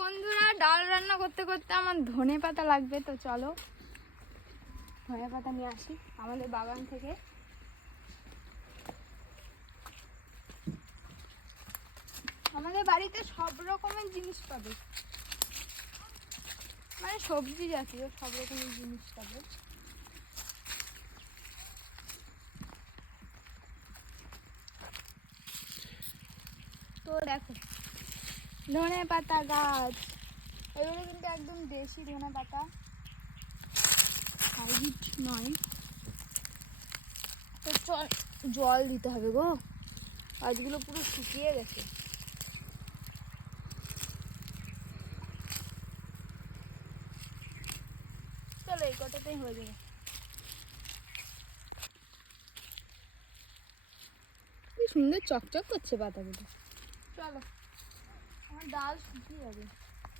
বন্ধুরা, ডাল রান্না করতে করতে আমার ধনে পাতা লাগবে, তো চলো ধনে পাতা নিয়ে আসি আমাদের বাগান থেকে। আমাদের বাড়িতে সব রকমের জিনিস পাবে, মানে সবজি জাতীয় সব রকমের জিনিস পাবে। তো দেখো ধনে পাতা গাছ, এগুলো কিন্তু একদম দেশি ধনে পাতা, হাইব্রিড নয়। তো চল, জল দিতে হবে গো, গাছগুলো পুরো শুকিয়ে গেছে। চলো এই কটাতেই হয়ে যাবে। কি সুন্দর চকচক করছে পাতাগুলো। চলো, আমার ডাল শুকিয়ে যাবে।